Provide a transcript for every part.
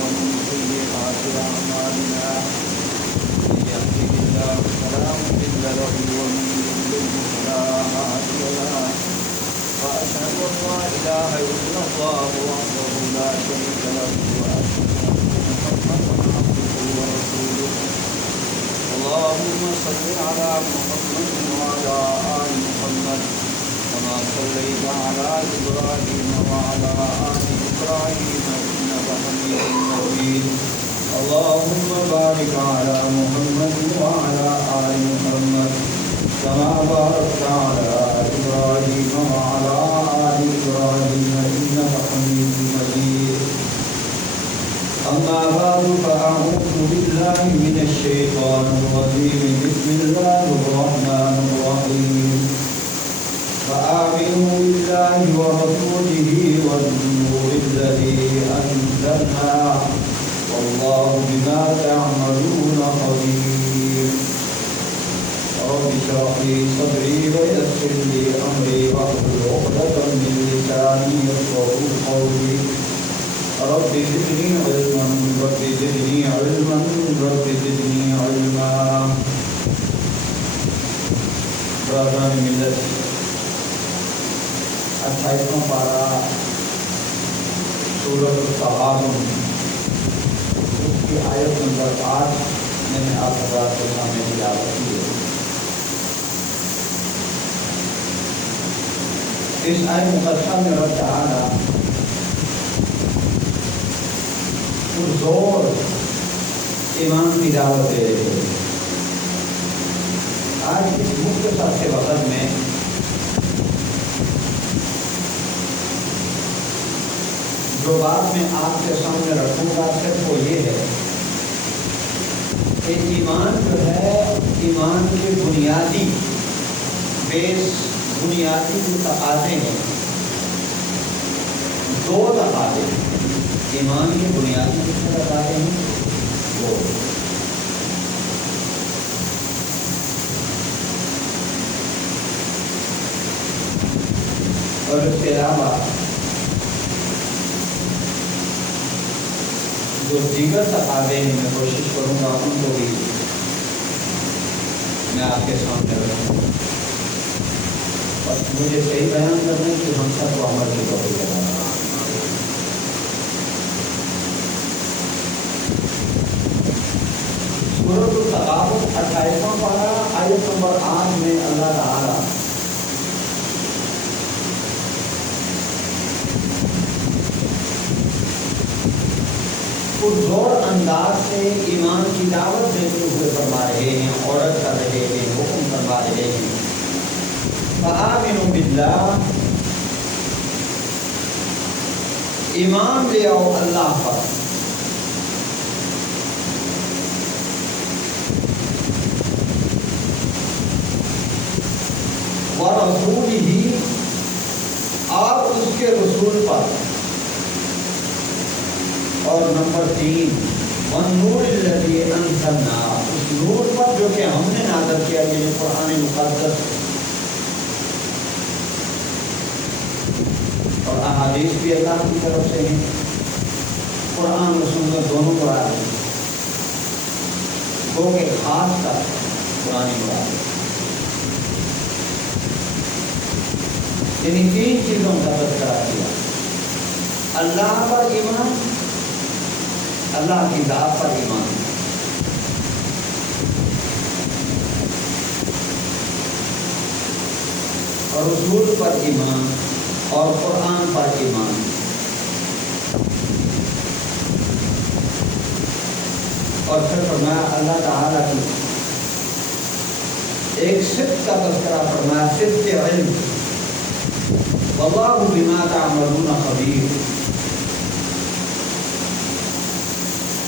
ومن سيئات أعمالنا من يهده الله فلا مضل له ومن يضلل فلا هادي له وأشهد أن لا إله إلا الله وحده لا شريك له وأشهد أن محمدا عبده ورسوله اللهم صل على محمد وعلى آل محمد كما صليت على إبراهيم وعلى آل إبراهيم إنك حميد مجيد اللهم بارك على محمد وعلى آل محمد كما باركت على إبراهيم وعلى آل إبراهيم إنك حميد مجيد أما بعد فأعوذ بالله من الشيطان الرجيم بسم الله الرحمن الرحيم فآمنوا بالله ورسوله والنور الذي أنزلنا والله بما تعملون خبير رب اشرح لي صدري ويسر لي أمري واحلل عقدة من لساني يفقهوا قولي رب زدني علما رب زدني علما رب زدني علما برادران ملت 28واں پارہ سورۃ التغابن اس کی آیت نمبر 8 میں نے آپ حضرات کے سامنے تلاوت کی ہے. اس آیت مقدسہ میں رب تعالیٰ پرزور ایمان کی دعوت دے رہے ہیں. آج اس مختصر سے وقت میں جو بات میں آپ کے سامنے رکھوں گا صرف وہ یہ ہے کہ ایمان جو ہے ایمان کے بنیادی جو تقاضے ہیں دو تقاضے ہیں. ایمان کے بنیادی کتنے تقاضے ہیں؟ دو. اور اس کے علاوہ جو دیگر تقاضے ہیں میں کوشش کروں گا ان کو بھی میں آپ کے سامنے رکھوں. اور مجھے صحیح بیان کرنا ہے کہ ہم سب کو عمل کی توفیق عطا فرمائے. سورۃ التغابن 28واں پارہ آیت نمبر 8 میں اللہ تعالیٰ پرزور انداز سے ایمان کی دعوت دیتے ہوئے فرما رہے ہیں، عورت کر رہے ہیں، حکم فرما رہے ہیں فآمنوا باللہ، ایمان لے آؤ اللہ پر، ورسولہ، اور اس کے رسول پر، اور نمبر 3 والنور الذی انزلنا، اس نور پر جو کہ ہم نے نازل کیا، یعنی قرآن مقدس اور احادیث بھی اللہ کی طرف سے ہیں، قرآن و سنت دونوں مراد ہیں، دو کے خاص کر قرآن مراد ہے. یعنی 3 چیزوں کا تذکرہ کیا: اللہ پر ایمان، اللہ کی ذات پر ایمان، اور رسول پر ایمان، اور قرآن پر ایمان. اور پھر فرمایا اللہ تعالیٰ کی ایک صفت کا تذکرہ فرمایا، صفت علم، واللہ بما تعملون خبیر،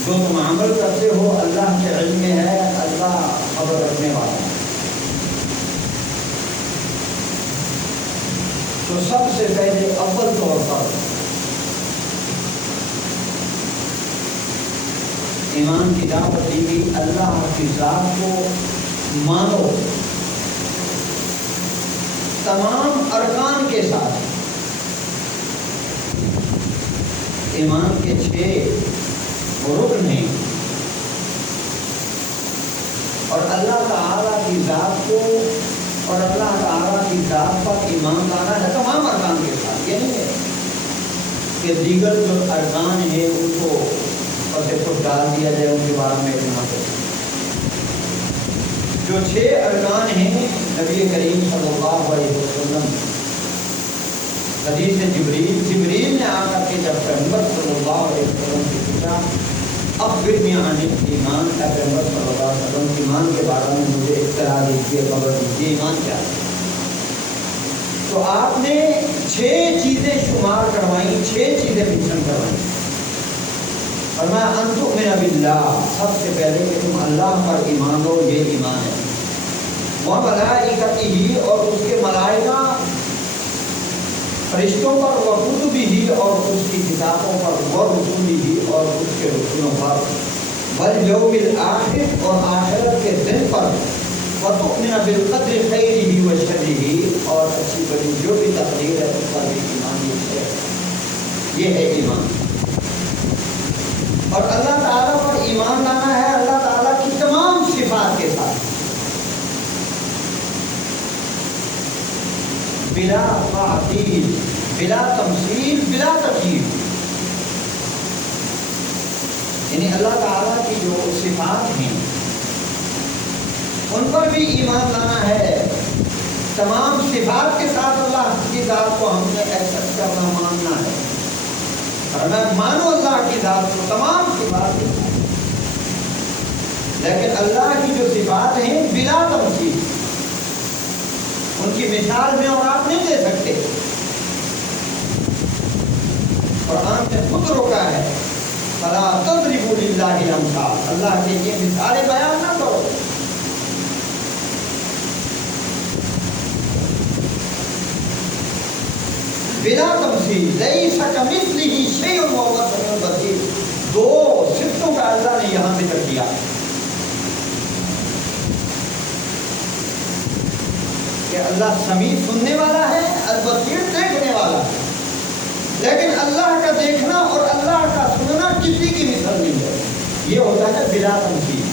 جو تم عمل کرتے ہو اللہ کے علم میں ہے، اللہ خبر رکھنے والا ہے. تو سب سے پہلے اول طور پر ایمان کی دعوت دی گئی اللہ کی ذات کو مانو تمام ارکان کے ساتھ. ایمان کے 6 وہ رکن ہیں. اور اللہ تعالیٰ کی ذات کو اور اللہ تعالیٰ کی ذات پر ایمان لانا ہے تمام ارکان کے ساتھ. یہ نہیں ہے کہ دیگر جو ارکان ہیں ان کو اسے خود ڈال دیا جائے ان کے بارے میں اتنا کرے. جو 6 ارکان ہیں نبی کریم صلی اللہ علیہ وسلم حدیث جبریل نے آ کر کے جب پیغمبر صلی اللہ علیہ وسلم سے پوچھا اخبرنی عن ایمان، کا پیغمبر صلی اللہ علیہ وسلم ایمان کے بارے میں مجھے اطلاع دیجیے، خبر دیجیے ایمان کیا ہے. تو آپ نے 6 چیزیں شمار کروائیں، 6 چیزیں منشن کروائیں. فرمایا ان تؤمن باللہ، سب سے پہلے کہ تم اللہ پر ایمان لو، یہ ایمان ہے. وملائکتہ، اور اس کے ملائکہ فرشتوں پر، وکتبہ، اور اس کی کتابوں پر، ورسلہ، اور اس کے رسولوں پر، والیوم الآخر، اور آخرت کے دن پر، وتؤمن بالقدر خیرہ وشرہ، اور اچھی بڑی جو بھی تقدیر ہے اس پر بھی ایمان ہے. یہ ہے ایمان. اور اللہ تعالیٰ پر ایمان لانا ہے اللہ تعالیٰ کی تمام صفات کے ساتھ، بلا تعطیل، بلا تمثیل، بلا تکییف. یعنی اللہ تعالیٰ کی جو صفات ہیں ان پر بھی ایمان لانا ہے. تمام صفات کے ساتھ اللہ کی ذات کو ہم نے ایکسپٹ کرنا، ماننا ہے. اور میں مانو اللہ کی ذات کو تمام صفات کے ساتھ، لیکن اللہ کی جو صفات ہیں بلا تمثیل، ان کی مثال میں اور آپ نہیں دے سکتے. قرآن نے خود روکا ہے فلا تضربوا للہ الامثال، اللہ کے یہ مثالیں بیان نہ کرو. بلا تمثیل، لیس کمثلہ شیء وہو السمیع البصیر. 2 صفتوں کا اللہ نے یہاں ذکر کیا. کہ اللہ سمیع سننے والا ہے، البصیر دیکھنے والا ہے. لیکن اللہ کا دیکھنا اور اللہ کا سننا کسی کی مثل نہیں ہے. یہ ہوتا ہے بلا تمثیل.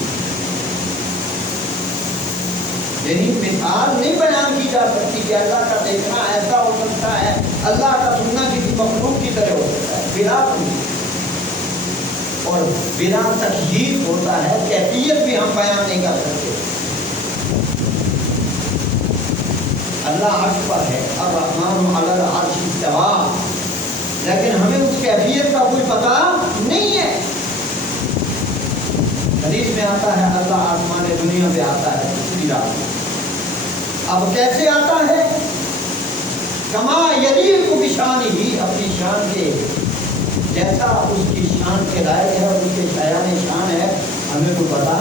یعنی مثال نہیں بیان کی جا سکتی کہ اللہ کا دیکھنا ایسا ہو سکتا ہے، اللہ کا سننا کسی مخلوق کی طرح ہو سکتا ہے. بلا تمثیل. اور بلا تکییف ہوتا ہے، کیفیت بھی ہم بیان نہیں کر سکتے. اللہ عرش پر ہے، الرحمن علی العرش استویٰ، لیکن ہمیں اس کیفیت کا کوئی پتہ نہیں ہے. حدیث میں آتا ہے اللہ آسمان دنیا پہ آتا ہے اسی رات. اب کیسے آتا ہے؟ کما یلیق بشانہ، اپنی شان کے جیسا اس کی شان کے لائق ہے اور اس کے شایان شان ہے. ہمیں کوئی پتہ،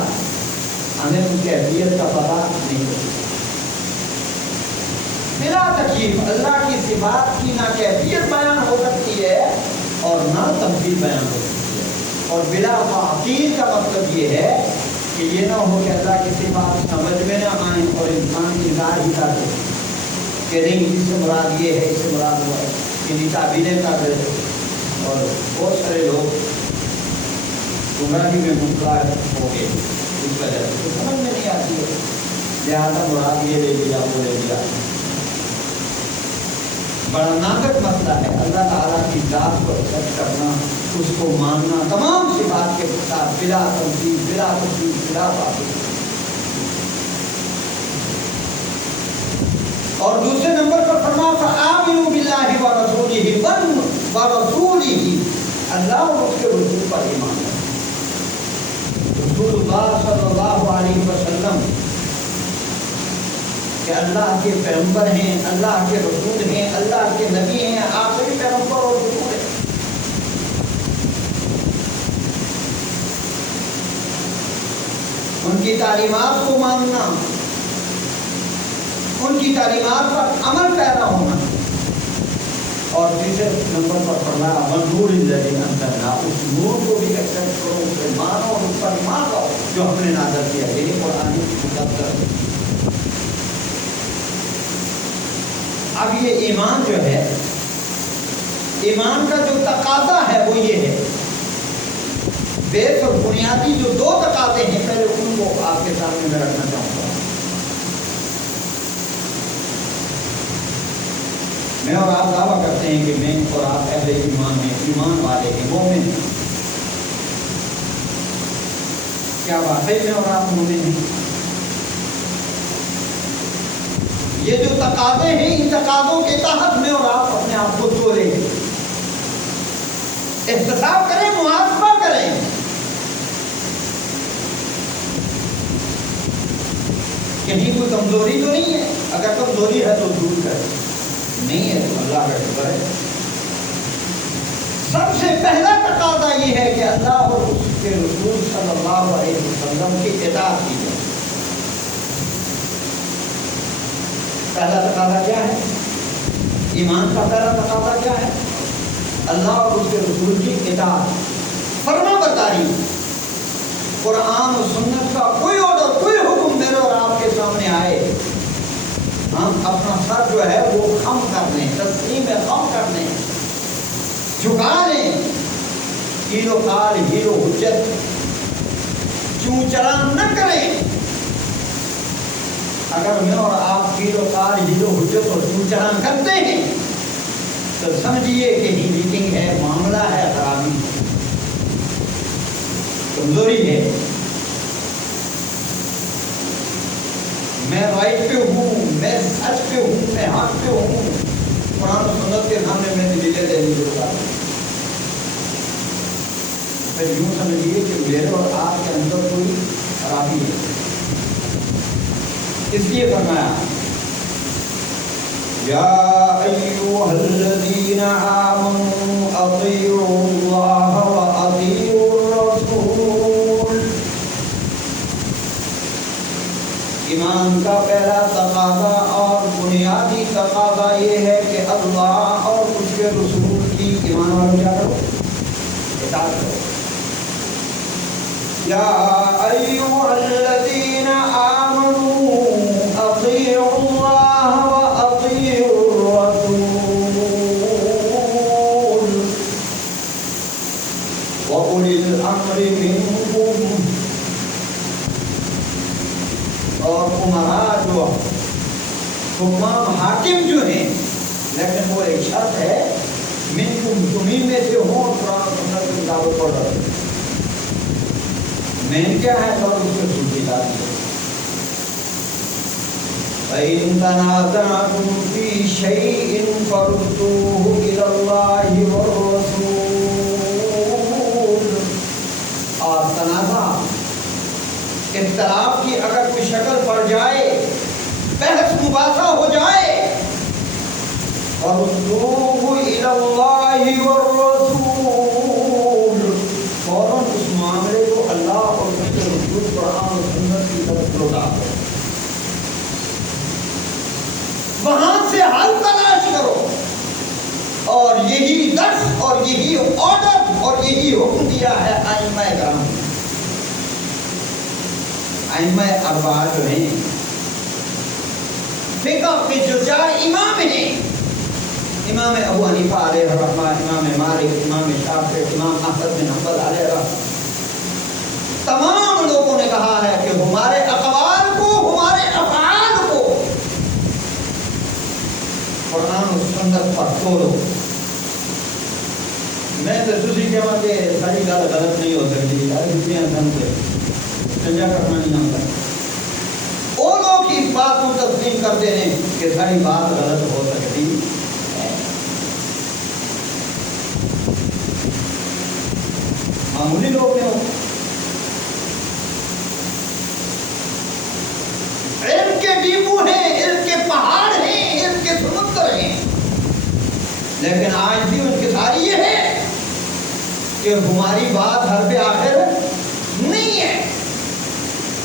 ہمیں اس کیفیت کا پتہ نہیں ہے. بلا تکییف، اللہ کی صفات کی نہ کیفیت بیان ہو سکتی ہے اور نہ تمثیل بیان ہو سکتی ہے. اور بلا تعطیل کا مطلب یہ ہے کہ یہ نہ ہو کہ اللہ کی صفات سمجھ میں نہ آئیں اور انسان انکار ہی کر دے کہ نہیں اس سے مراد یہ ہے، اس سے مراد وہ ہے، کہ تعبیریں کر دے. اور بہت سارے لوگ گمراہی میں مبتلا ہو گئے اس وجہ سے سمجھ میں نہیں آتی ہے، لہٰذا مراد یہ لے لیا وہ لے لیا. بڑا نازک مسئلہ ہے اللہ تعالیٰ کی ذات کو ایکسپٹ کرنا، اس کو ماننا تمام صفات کے ساتھ بلا تمثیل، بلا تکییف، بلا تعطیل. اور دوسرے نمبر پر فرمایا فآمنوا باللہ ورسولہ، اللہ اور اس کے رسول پر ایمان ہے. رسول اللہ صلی اللہ علیہ وسلم کہ اللہ کے پیغمبر ہیں، اللہ کے رسول ہیں، اللہ کے نبی ہیں، آخری پیغمبر اور رسول ہیں. ان کی تعلیمات کو ماننا، ان کی تعلیمات پر عمل پیدا ہونا. اور تیسرے نمبر پر فرمایا منظور الذی انزلنا، اس نور کو بھی ایکسپٹ کرو، اس پر مانو اور اس پر ایمان لاؤ جو ہم نے نازل کیا. یعنی قرآن مقدس. اب یہ ایمان جو ہے، ایمان کا جو تقاضا ہے وہ یہ ہے بیس اور بنیادی جو دو تقاضے ہیں، پہلے ان کو آپ کے سامنے میں رکھنا چاہوں گا۔ میں اور آپ دعویٰ کرتے ہیں کہ میں اور آپ اہل ایمان ہیں، ایمان والے ہیں، مومن ہیں۔ کیا واقعی میں اور آپ مومن ہیں؟ یہ جو تقاضے ہیں، ان تقاضوں کے تحت میں اور آپ اپنے آپ کو تولیں، احتساب کریں، محاسبہ کریں۔ کہیں کوئی کمزوری تو نہیں ہے؟ اگر کمزوری ہے تو دور کریں، نہیں ہے تو اللہ کا شکر ہے۔ سب سے پہلا تقاضا یہ ہے کہ اللہ اور اس کے رسول صلی اللہ علیہ وسلم کی اطاعت کی جائے۔ پہلا تقاضا کیا ہے؟ ایمان کا پہلا تقاضا کیا ہے؟ اللہ اور اس کے رسول کی اطاعت، فرما برداری۔ قرآن و سنت کا کوئی آرڈر، کوئی حکم میرے اور آپ کے سامنے آئے، ہم اپنا سر جو ہے وہ خم کر لیں، تسلیم خم کر لیں، جھکا لیں، ہیرو کال ہیرو حجت چوں چران نہ کریں۔ اگر میں اور آپ ہیرو کال ہیرو حجت اور چوں چران کرتے ہیں تو سمجھیے کہ ہی میٹنگ ہے، معاملہ ہے، خرابی کمزوری ہے۔ میں رائٹ پہ ہوں، میں سچ پہ ہوں، میں حق پہ ہوں، قرآن و سنت کے سامنے میں دلیلیں دینے کی ضرورت ہے۔ پھر یوں سمجھیے کہ میرے اور آپ کے اندر کوئی خرابی ہے، اس لیے فرمایا یا ایھا الذین آمنوا اطیعوا اللہ واطیعوا الرسول۔ ایمان کا پہلا تقاضا اور بنیادی تقاضا یہ ہے کہ اللہ اور اس کے رسول کی ایمان والوں کیا کرو؟ اطاعت کرو۔ یا ایھا الذین آمنوا اطیعوا اللہ واطیعوا الرسول واولی الامر منکم۔ اور عمراء جو حکام حاکم جو ہیں، لیکن وہ ایک شرط ہے، منکم تمہیں میں سے ہوں، قرآن و سنت کی کتابوں پڑھ رہے ہیں۔ مین کیا ہے؟ اور اس کے رسول کی اطاعت ہے۔ فَإِن تَنَازَعْتُمْ فِي شَيْءٍ فَرُدُّوهُ إِلَى اللَّهِ وَالرَّسُولِ۔ اور تنازع، اختلاف کی اگر کوئی شکل پڑ جائے، بحث مباحثہ ہو جائے، فَرُدُّوهُ إِلَى اللَّهِ وَالرَّسُولِ، فوراً اس معاملے کو اللہ اور اس کے رسول قرآن و سنت کی طرف لوٹا دو، وہاں سے حل تلاش کرو۔ اور یہی درس اور یہی آرڈر اور یہی حکم دیا ہے ائمہ کرام۔ ائمہ اربعہ جو ہیں، فقہ کے جو چار امام ہیں، امام ابو حنیفہ علیہ الرحمہ، امام مالک، امام شافعی، امام احمد بن حنبل علیہ الرحمہ، تمام لوگوں نے کہا ہے کہ ہمارے اقوال کو، ہمارے افعال کو قرآن و سنت پر چھوڑو۔ میں تو دوسری کہوں کہ ساری گل غلط نہیں ہو سکتی، دوسریاں دھن سے سنجا کرنا نہیں ہوتا۔ وہ لوگ اس بات کو تسلیم کرتے ہیں کہ ساری بات غلط ہو سکتی ہے۔ معمولی لوگ ہیں، علم کے ڈیپو ہیں، علم کے پہاڑ ہیں، علم کے سمندر ہیں، لیکن آج بھی ان کے ساری یہ ہے کہ ہماری بات ہر پہ آخر نہیں ہے۔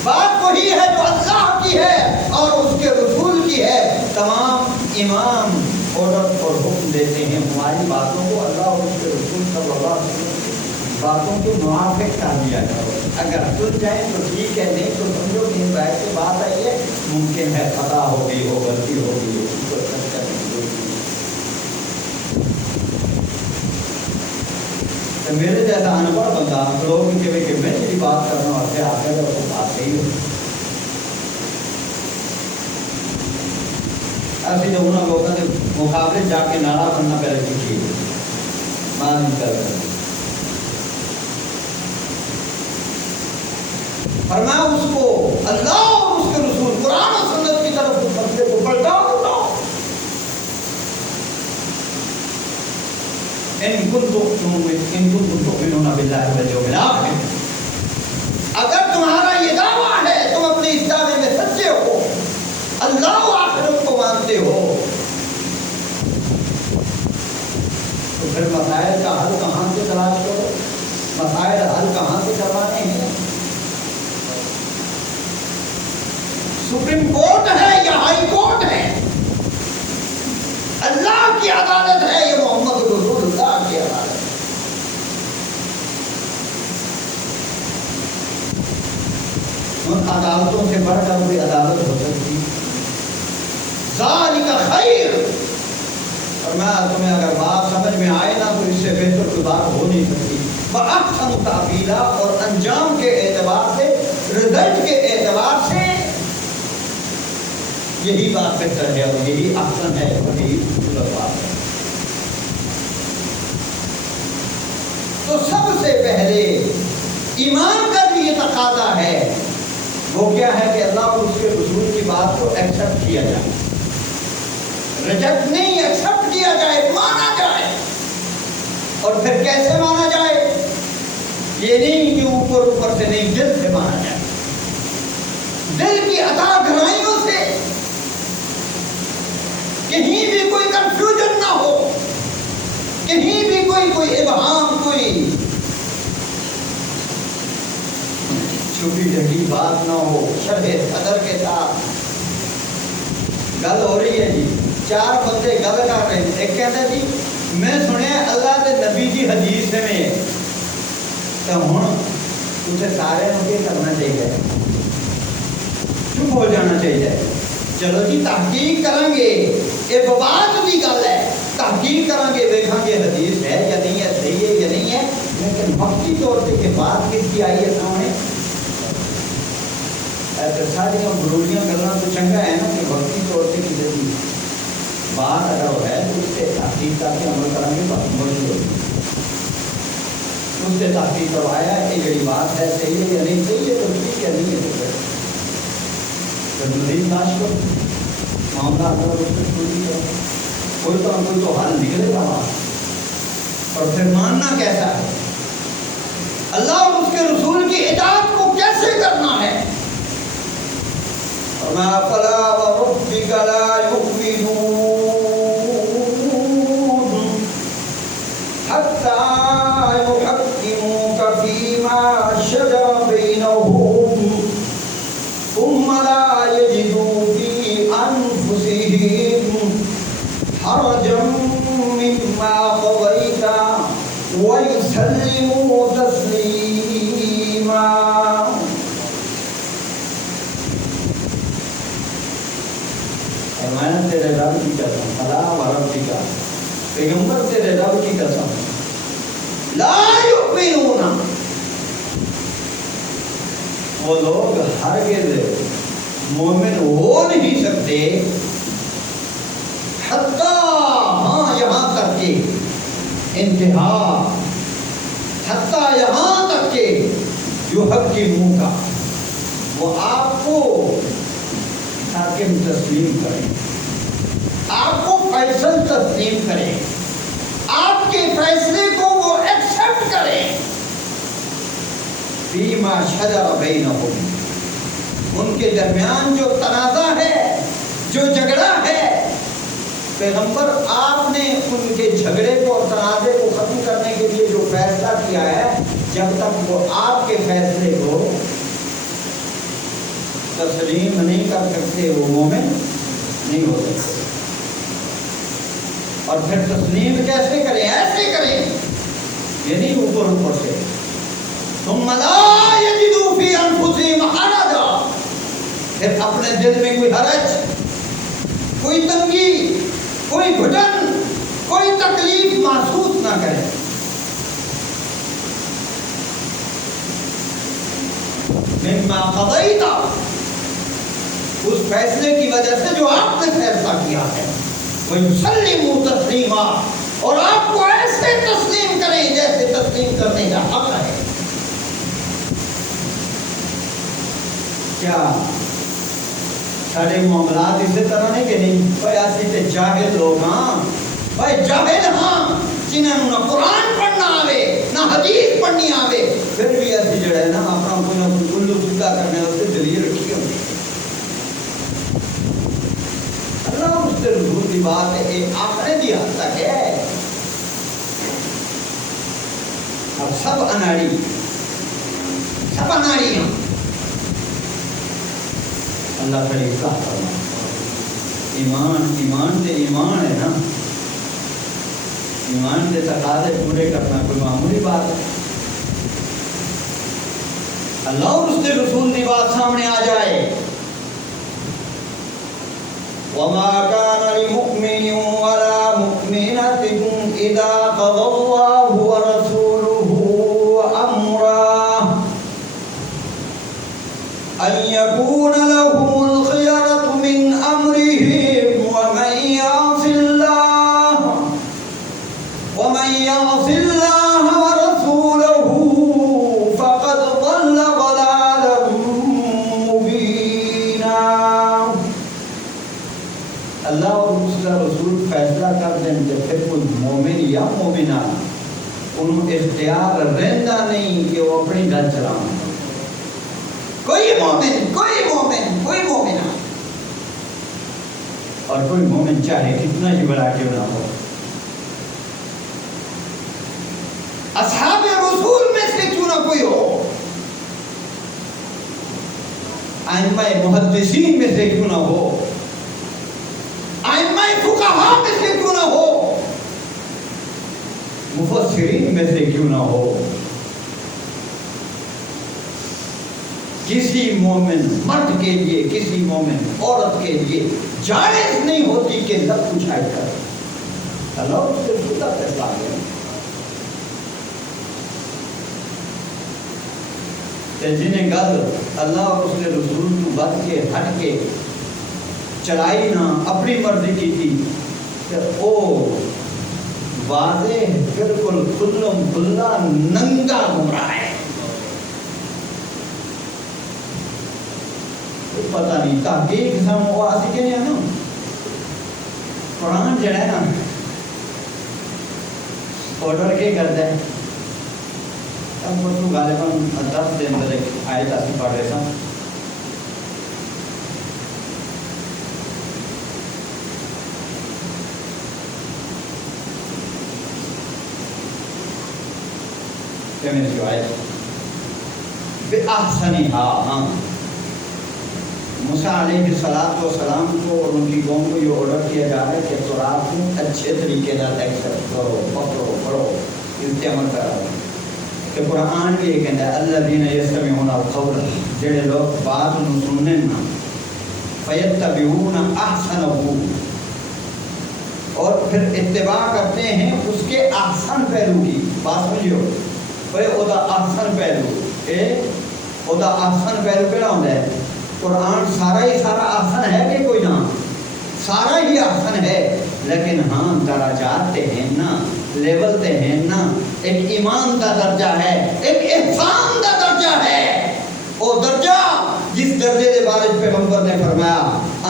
بات وہی ہے جو اللہ کی ہے اور اس کے رسول کی ہے۔ تمام امام آرڈر اور حکم دیتے ہیں ہماری باتوں کو اللہ اور اس کے رسول صلی اللہ علیہ وسلم کی باتوں کے موافق کر دیا کرو۔ اگر سن جائیں تو ٹھیک ہے، نہیں تو سمجھو کہ ان بات کی بات ہے، یہ ممکن ہے خطا ہو گئی ہو، غلطی ہو گئی ہو، اس کو سچ کرنے کی ضرورت نہیں۔ میرے جیسا انپڑھ بندہ لوگ کہ میں جی بات کرنا واسطے آ کر وہ بات صحیح ہو ایسے جو انہوں لوگوں کے مقابلے جا کے نعرہ بننا پہلے کی چیز مان نہیں کر فرمایا اس کو اللہ اور اس کے رسول قرآن و سنت کی طرف اس مسئلے کو پلٹاؤ ان کنتم تؤمنون باللہ والیوم الآخر اگر تمہارا یہ دعویٰ ہے تم اپنے اس دعوے میں سچے ہو اللہ و آخرت کو مانتے ہو تو پھر مسائل کا حل کہاں سے تلاش کرو مسائل حل کہاں سے کروانے ہیں سپریم کورٹ ہے یا ہائی کورٹ ہے اللہ کی عدالت ہے یہ محمد رسول اللہ کی عدالت ان عدالتوں سے بڑھ کر کوئی عدالت ہو سکتی ذالک خیر اور میں تمہیں اگر بات سمجھ میں آئے نا تو اس سے بہتر کوئی بات ہو نہیں سکتی وَأَحْسَنُ تَعْوِيلًا اور انجام کے اعتبار سے رزلٹ کے اعتبار سے یہی بات بہتر ہے اور یہی احسن ہے اور یہی خوبصورت بات ہے تو سب سے پہلے ایمان کا جو یہ تقاضا ہے وہ کیا ہے کہ اللہ اور اس کے رسول کی بات کو ایکسپٹ کیا جائے ریجیکٹ نہیں ایکسپٹ کیا جائے مانا جائے اور پھر کیسے مانا جائے یہ نہیں کہ اوپر اوپر سے نہیں دل سے مانا جائے دل کی عطا گہرائیوں سے کہیں بھی کوئی کنفیوژن نہ ہو کہیں بھی کوئی ابہام کوئی چھپی ڈھکی بات نہ ہو شرح صدر کے ساتھ گل ہو رہی ہے جی چار بندے گل کر رہے ہیں ایک کہتا ہے جی میں سنیا اللہ کے نبی کی حدیث میں تو ہوں اسے سارے کے کرنا چاہیے چپ ہو جانا چاہیے چلو جی تحقیق کریں گے یہ بات کی گل ہے تحقیق کریں گے دیکھیں گے حدیث ہے یا نہیں ہے صحیح ہے یا نہیں ہے لیکن وقتی طور سے کہ بات کس کی آئی ہے سامنے ایسے ساری برولیاں کرنا تو چنگا ہے نا کہ وقتی طور سے کسی کی بات اگر وہ ہے تو اس سے تحقیق کر کے عمل کریں گے بات موجود ہوگی اس سے تحقیق کروایا کہ یہ بات ہے صحیح ہے یا نہیں صحیح ہے تو ٹھیک ہے نہیں ہے تو مزید تلاش کرو معاملہ اگر اس میں کوئی تو حل نکلے گا وہاں اور پھر ماننا کیسا ہے اللہ اور اس کے رسول کی اطاعت کو کیسے کرنا ہے وَمَا فَلَا وَرَبِّكَ لَا يُؤْمِنُونَ حَتَّى يُحَكِّمُوكَ فِيمَا شَجَرَ بَيْنَهُمْ ثُمَّ لَا يَجِدُوا فِي أَنفُسِهِمْ حَرَجًا مِّمَّا قَضَيْتَ وَيُسَلِّمُوا تَسْلِيمًا میں تیرے رب کی قسم اللہ و رب کا پیغمبر تیرے رب کی قسم لا یؤمنون وہ لوگ ہرگز مومن ہو نہیں سکتے حتیٰ ہاں یہاں تک کہ انتہا حتیٰ یہاں تک کہ یحکموک کا وہ آپ کو حاکم تسلیم کریں آپ کو فیصل تسلیم کریں آپ کے فیصلے کو وہ ایکسپٹ کریں فیما شجر بینہم ان کے درمیان جو تنازع ہے جو جھگڑا ہے پیغمبر آپ نے ان کے جھگڑے کو اور تنازع کو ختم کرنے کے لیے جو فیصلہ کیا ہے جب تک وہ آپ کے فیصلے کو تسلیم نہیں کر سکتے وہ مومن نہیں ہو سکتے اور پھر تسلیم کیسے کریں ایسے کریں یعنی اوپر اوپر سے ثم لا یجدوا فی انفسہم حرجا پھر اپنے دل میں کوئی حرج کوئی تنگی کوئی گھٹن کوئی تکلیف محسوس نہ کریں مما قضیت، اس فیصلے کی وجہ سے جو آپ نے فیصلہ کیا ہے، وَيُسَلِّمُوا تَسْلِيمًا، اور آپ کو ایسے تسلیم کریں جیسے تسلیم کرنے کا حق ہے۔ کیا سارے معاملات اسی طرح نہیں کہ نہیں؟ بھائی ایسی تے جاہل لوگ ہاں، بھائی جاہل ہاں، جنہوں نہ قرآن پڑھنا آوے نہ حدیث پڑھنی آوے، پھر بھی ایسی جڑا ہے نا اپنا کوئی نہ کوئی گلو گلہ کرنے واسطے دلیل رکھی ہوتی ہے۔ اللہ اس سے رسول کی بات ہے، ایک آخرے دی حد تک ہے۔ اب سب اناڑی ہیں، اللہ تعالی اصلاح فرمائے۔ ایمان ہے نا، ایمان کے تقاضے پورے کرنا کوئی معمولی بات ہے؟ اللہ اور اس کے رسول کی بات سامنے آ جائے، وَمَا كَانَ لِمُؤْمِنٍ وَلَا مُؤْمِنَةٍ إِذَا قَضَى اللَّهُ وَرَسُولُهُ أَمْرًا أَن يَكُونَ لَهُمُ الْخِيَرَةُ مِنْ أَمْرِهِمْ وَمَن يَعْصِ اللَّهَ وَرَسُولَهُ فَقَدْ ضَلَّ ضَلَالًا مُبِينًا۔ اللہ اور اس کا رسول فیصلہ کر دیں کہ پھر کوئی مومن یا مومنہ انہوں اختیار رہندا نہیں کہ وہ اپنی گل چلاؤں، کوئی مومنہ، اور کوئی مومن چاہے کتنا ہی بڑا کیوں نہ ہو، اصحاب رسول میں سے کیوں نہ کوئی ہو، ائمہ محدثین میں سے کیوں نہ ہو، ائمہ فقہا میں سے کیوں نہ ہو، مفسرین میں سے کیوں نہ ہو، کسی مومن مرد کے لیے، کسی مومن عورت کے لیے جائز نہیں ہوتی کہ لب اٹھائے کر اللہ اس سے خدا فیصلہ کرے۔ جنہیں گل اللہ اور اس کے رسول تو بد کے ہٹ کے چلائی نہ اپنی مرضی کی تھی کہ او واضح بالکل کلم کھلا ننگا گمراہ ہے، پتہ نہیں تحقیق ہم وہ آسی کے نہیں ہے نا، قرآن جڑا ہے نا آرڈر کے کرتا ہے۔ اب پرسوں غالباً 10 دن پہلے آیت آسی پڑھ رہے تھا، کہ میں جو آیت بِأَحْسَنِهَا، موسیٰ علیہ السلام کو اور ان کی قوم کو یہ آرڈر کیا جا رہا ہے کہ تورات کو اچھے طریقے سے ایکسپٹ کرو، پکڑو، پڑھو، اس پہ عمل کرو۔ کہ قرآن بھی یہ کہتا ہے الذین یستمعون القول، جڑے لوگ بات انہوں سننے نا، فیتبعون احسنہ، اور پھر اتباع کرتے ہیں اس کے احسن پہلو کی۔ بات سمجھو بھائی او دا احسن پہلو، او دا احسن پہلو کیڑا ہوندا ہے؟ قرآن سارا ہی سارا احسن ہے کہ کوئی نہ؟ سارا ہی احسن ہے، لیکن ہاں درجات تے ہیں نا، لیول تے ہیں نا، ایک ایمان کا درجہ ہے، ایک احسان کا درجہ ہے، وہ درجہ جس درجے کے بارے پیغمبر نے فرمایا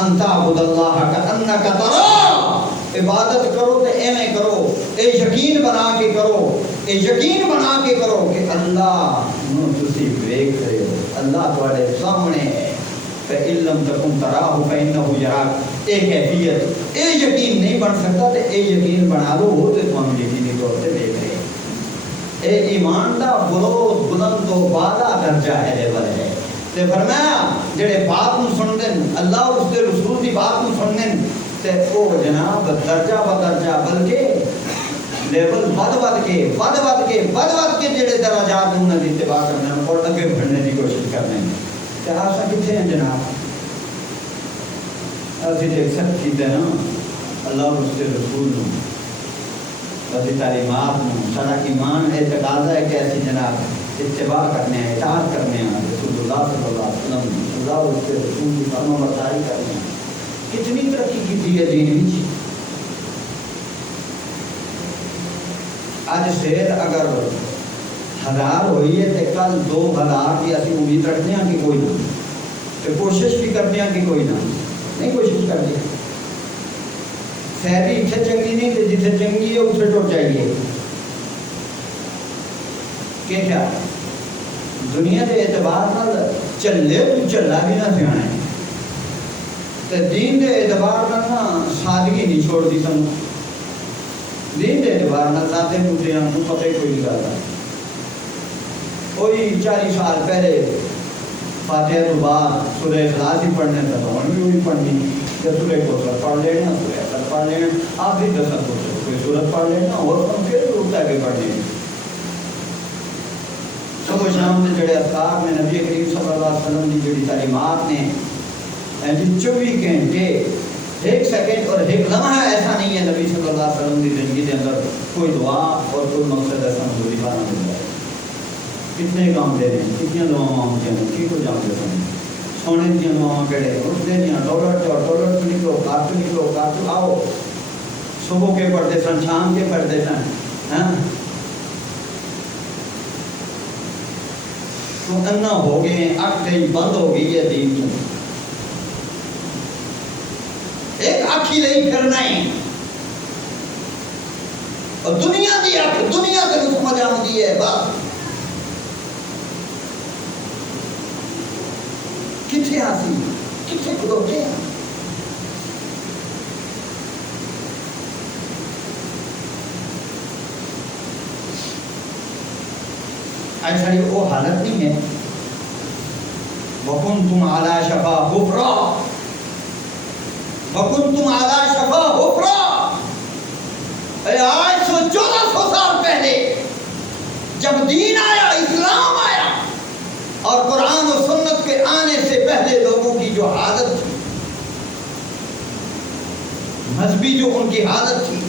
ان تعبد اللہ کأنک تراہ، عبادت کرو تو ایویں کرو، اے یقین بنا کے کرو، اے یقین بنا کے کرو کہ اللہ نو تسی دیکھ رہے ہو، اللہ تمہارے سامنے ہے۔ فَإِن لَّمْ تَكُن تَرَاهُ فَإِنَّهُ يَرَاكَ، اے کیفیت، اے یقین نہیں بن سکتا تو اے یقین بنا لو، وہ تو تم یقینی طور سے دیکھ رہے ہیں۔ اے ایمان دا بلند و بالا درجہ ہے، لیول ہے۔ تے فرمایا جڑے بات نو سن دین، اللہ اور اس کے رسول دی بات نو سن دین، تے او جناب درجہ بدرجہ بلکہ لیول ود کے جڑے درجات انہاں دی اتباع کرنا اور اگے بڑھنے دی کوشش کرنا ہے۔ آسا کتنے ہیں جناب؟ اسی ایکسپٹ کیتے نا اللہ اور اس کے رسول نو، اسی تعلیمات نو، سارا ایمان اعتقاد ہے کہ ایسی جناب اتباع کرنے ہیں، اطاعت کرنے ہیں رسول اللہ اللہ صلی اللہ علیہ وسلم اللہ اور اس کے رسول کی فرما برداری کرتے ہیں. کتنی ترقی کی تھی ہے دین وچ. اج صحت اگر 1000 ہوئی ہے تو کل 2000 کی اسی امید رکھتے ہیں کہ کوئی نہ, تو کوشش بھی کرتے ہیں کہ کوئی نہ, نہیں کوشش کرتے ہیں. شہری اتنے چنگی نہیں تو جتنے چنگی ہے اسے ٹوٹ جائیے. کہ کیا دنیا کے اعتبار نال چلے تو چلا بھی نہ سیاح ہے, تو دین کے اعتبار نال نا سادگی نہیں چھوڑ دی سن. دین کے اعتبار نال سادے بوٹے کو پتہ ہی کوئی نہیں کرتا. کوئی 40 سال پہلے فاتحہ تو بعد سورہ اخلاص ہی پڑھنے تھا تو ہم بھی وہی پڑھنی, سورہ کوثر پڑھ لینا, سورہ اثر پڑھ لینا, آخری 10 کوئی سورت پڑھ لینا, اور ہم پھر روتا کے پڑھ لینا. صبح شام کے جڑے اذکار میں نبی کریم صلی اللہ علیہ وسلم کی جڑی تعلیمات نے 24 گھنٹے 1 سیکنڈ اور 1 لمحہ ایسا نہیں ہے نبی صلی اللہ علیہ وسلم کی زندگی کے اندر کوئی دعا اور کوئی مقصد ایسا مزوری کا نہ مل جائے. کتنے کام دے رہے ہیں, کتنی دعاواں ہوتی ہیں, کی کو جان دیتے ہیں. سونے دیا دعاواں کہڑے اٹھتے دیا ڈالر ڈالر نکلو کارٹ نکلو کارٹ آؤ. صبح کے پڑھتے سن, شام کے پڑھتے سن. تو انا ہو گئے ہیں, اکھ گئی بند ہو گئی ہے دین تو. ایک اکھ ہی نہیں کرنا ہے, اور دنیا کی اکھ دنیا کے سمجھ آتی ہے. بس کتنے آسی کتنے کھلوتے ہیں. ایسا وہ حالت نہیں ہے. وَكُنْتُمْ عَلَى شَفَا حُفْرَةٍ وَكُنْتُمْ عَلَى شَفَا حُفْرَةٍ. آج سے 1400 سال پہلے جب دین آیا, اسلام آیا, اور قرآن و سنت کے آنے سے پہلے لوگوں کی جو حالت تھی, مذہبی جو ان کی حالت تھی,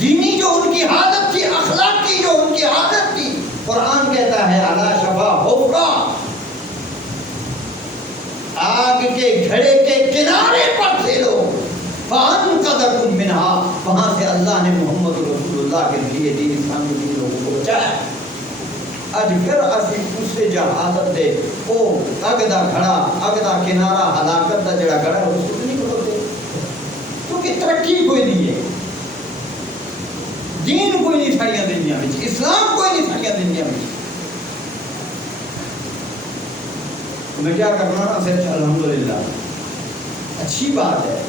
دینی جو ان کی حالت تھی, اخلاقی جو ان کی حالت تھی, قرآن کہتا ہے علی شفا حفرہ, آگ کے گھڑے کے کنارے پر تھے لوگ. فَأَنْقَذَكُم مِّنْهَا, وہاں سے اللہ نے محمد رسول اللہ کے لیے دین اسلام کے لیے لوگوں کو بچایا. اج پھر اسی اس سے جہالت دے او اگ دا گھڑا, اگ دا کنارہ, ہلاکت دا جڑا گھڑا اس کو نہیں کھولتے, کیونکہ ترقی کوئی نہیں ہے. دین کوئی نہیں ساڑیاں دنیا میں, اسلام کوئی نہیں ساڑیاں دنیا میں. میں کیا کرنا نا صرف الحمدللہ اچھی بات ہے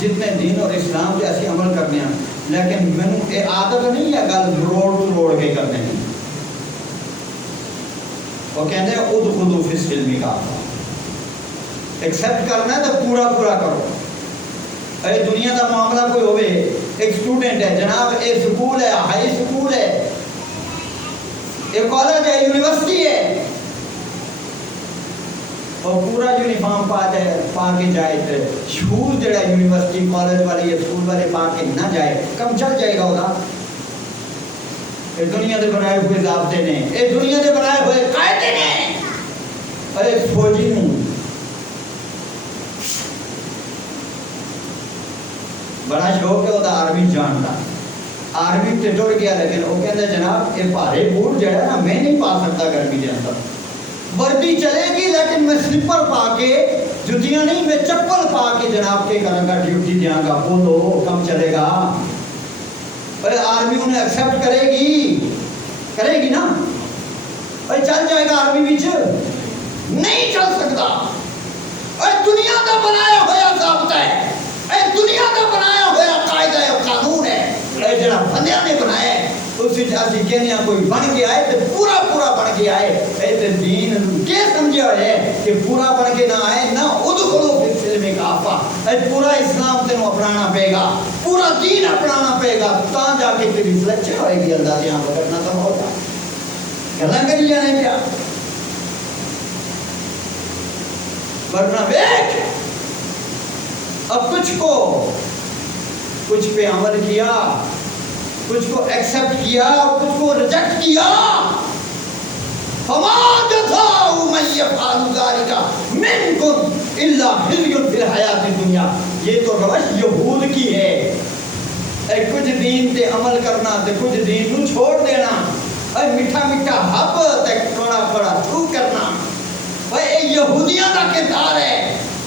جتنے دین اور اسلام کے اسی عمل کرنے ہیں, لیکن میں یہ عادت نہیں ہے گل روڑ کے کرنے ہیں. وہ کہتے ہیں ادخلوا فی السلم کافہ, ایکسیپٹ کرنا ہے تو پورا پورا کرو. اے دنیا کا معاملہ کوئی ہوئے, ایک اسٹوڈنٹ ہے جناب, ایک سکول ہے, ہائی سکول ہے, ایک کالج ہے, یونیورسٹی ہے, اور پورا یونیفارم پا کے جائے تو شوز جڑا یونیورسٹی کالج والے یا سکول والے پا کے نہ جائے, کم چل جائے گا ہوگا. یہ دنیا کے بنائے ہوئے ضابطے نے, یہ دنیا کے بنائے ہوئے قاعدے نے. اور ایک فوجی ہوں بڑا شوق ہے وہ آرمی جان کا, آرمی تے ٹر گیا, لیکن وہ کہتا ہے جناب یہ بھارے بوٹ جو ہے نا میں نہیں پا سکتا گرمی کے اندر. وردی چلے گی لیکن میں سلیپر پا کے, جتیاں نہیں, میں چپل پا کے جناب کے کروں گا, ڈیوٹی دیا گا. بولو کم چلے گا. آرمی انہیں ایکسیپٹ کرے گی نا, چل جائے گا آرمی بچ, نہیں چل سکتا. دنیا کا بنایا ہوا ضابطہ ہے, دنیا کا بنایا ہوا قاعدہ ہے, قانون ہے, جڑا بندیاں نے بنایا ہے اس اسی کہنے کوئی بن کے آئے تو پورا پورا بن کے آئے. اے دین کیا سمجھا ہے کہ پورا بن کے نہ آئے, نہ ادخلوا فی السلم کافہ. پورا اسلام تینوں اپنانا پے گا, پورا دین اپنانا پے گا, تا جا کے تیری سلیکشن ہوئے گی. اللہ دے یہاں کرنا تو ہوگا, گلا کری جانے پیا. ورنہ دیکھ اب کچھ پہ عمل کیا, کچھ کو ایکسپٹ کیا, کچھ کو ریجیکٹ کیا. فما جزاء من يفعل ذلك منكم الا خزي في الحیات الدنیا. یہ تو روش یہود کی ہے، کچھ دین تے عمل کرنا تے کچھ دین نو چھوڑ دینا، میٹھا میٹھا ہب تے کڑا کڑا تھو کرنا. اے یہودیاں دا کردار ہے،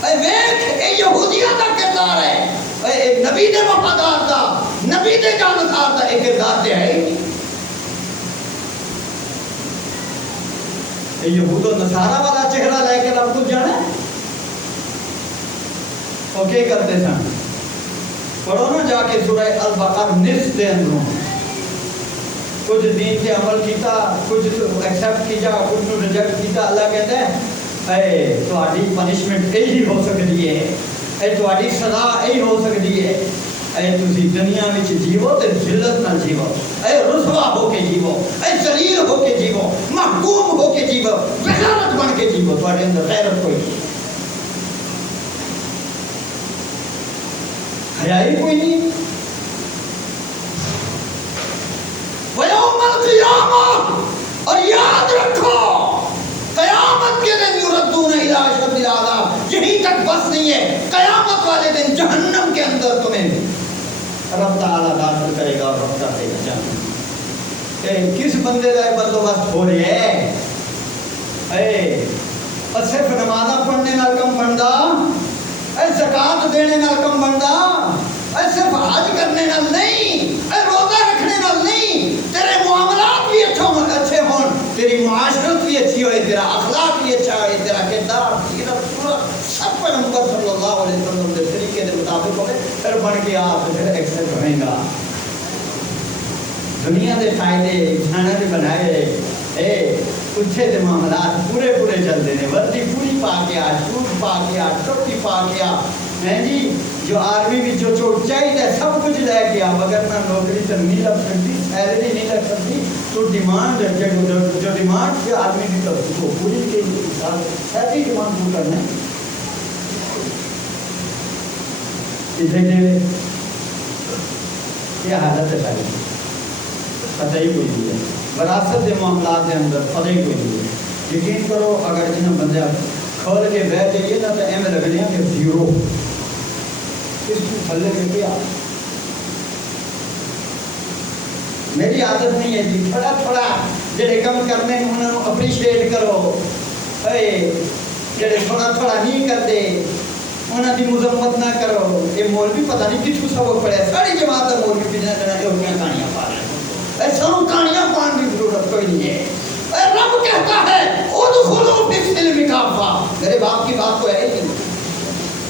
اے ویکھ اے یہودیاں دا کردار ہے، اے نبی دے وفادار دا، نبی دے جانکار دا ایک کردار تے ہے. اے یہود و نصارہ والا چہرہ لے کے رب کو جانے وہ کیا کرتے سن؟ پڑھو نا جا کے سورہ البقرہ نصف دے اندروں، کچھ دین سے عمل کیتا، کچھ ایکسیپٹ کیتا، کچھ نو ریجیکٹ کیتا. اللہ کہتا ہے اے تہاڈی پنشمنٹ یہی ہو سکتی ہے، اے تہاڈی سزا یہی ہو سکتی ہے. اے تسی دنیا وچ جیو تے ذلت نال جیو، اے رسوا ہو کے جیو، اے ذلیل ہو کے جیو، محکوم ہو کے جیو، بغیرت بن کے جیو. تہاڈے اندر غیرت کوئی نہیں، حیا ہی کوئی نہیں. وَيَوْمَ الْقِيَامَةِ، اور یاد رکھو قیامت کے دن یردون الی اشد العذاب. یہیں تک بس نہیں ہے، قیامت والے دن جہنم کے اندر تمہیں رب تعالیٰ داخل کرے گا اور رب کا دے گا جہنم. کس بندے کا بندوبست ہو رہے ہے؟ صرف نمازاں پڑھنے نال کم بندا، زکات دینے نال کم بندا، صرف حج کرنے نال نہیں، روزہ رکھنے نال نہیں. تیرے معاملات بھی اچھے ہون، تیری معاشرت بھی اچھی ہوئے، تیرا اخلاق بھی اچھا ہوئے، تیرا کردار سیرت صورت سب پیغمبر صلی اللہ علیہ وسلم کے طریقے کے مطابق ہوئے، پھر بن کے آپ پھر ایکسپٹ ہوئے گا. دنیا کے فائدے انسانوں نے بنائے، پچھے دے معاملات پورے پورے چلتے ہیں. وردی پوری پا کے آ، شوز پا کے آ، ٹوپی پا کے آ، جی جو آرمی بھی جو چوٹ چاہیے سب کچھ لے کے آ، مگر نہ نوکری تو نہیں لگ سکتی، سیلری نہیں لگ سکتی. تو ڈیمانڈ جو ڈیمانڈ جو آدمی کی طرف کو پوری کے سیلری ڈیمانڈ پور کرنا ہے. یہ حالت ہے ساری پتہ ہی کوئی نہیں ہے. وراثت کے معاملات کے اندر پتہ ہی کوئی نہیں ہے. یقین کرو اگر جنہیں بندے کھول کے بہ جائیے نا تو ایویں لگنے کہ زیرو اس کو تھلے کے پہ. میری عادت نہیں ہے جی تھوڑا تھوڑا جڑے کم کرنے انہوں نے اپریشیٹ کرو، جڑے تھوڑا تھوڑا نہیں کرتے انہوں کی مذمت نہ کرو. یہ مولوی پتہ نہیں کتوں سبق پڑے، ساری جماعت کا مولوی بھی کہانیاں پا رہے ہیں. سانو کہانیاں پانے کی ضرورت کوئی نہیں ہے. رب کہتا ہے ادخلوا فی السلم کافہ. میرے باپ کی بات تو ہے ہی نہیں.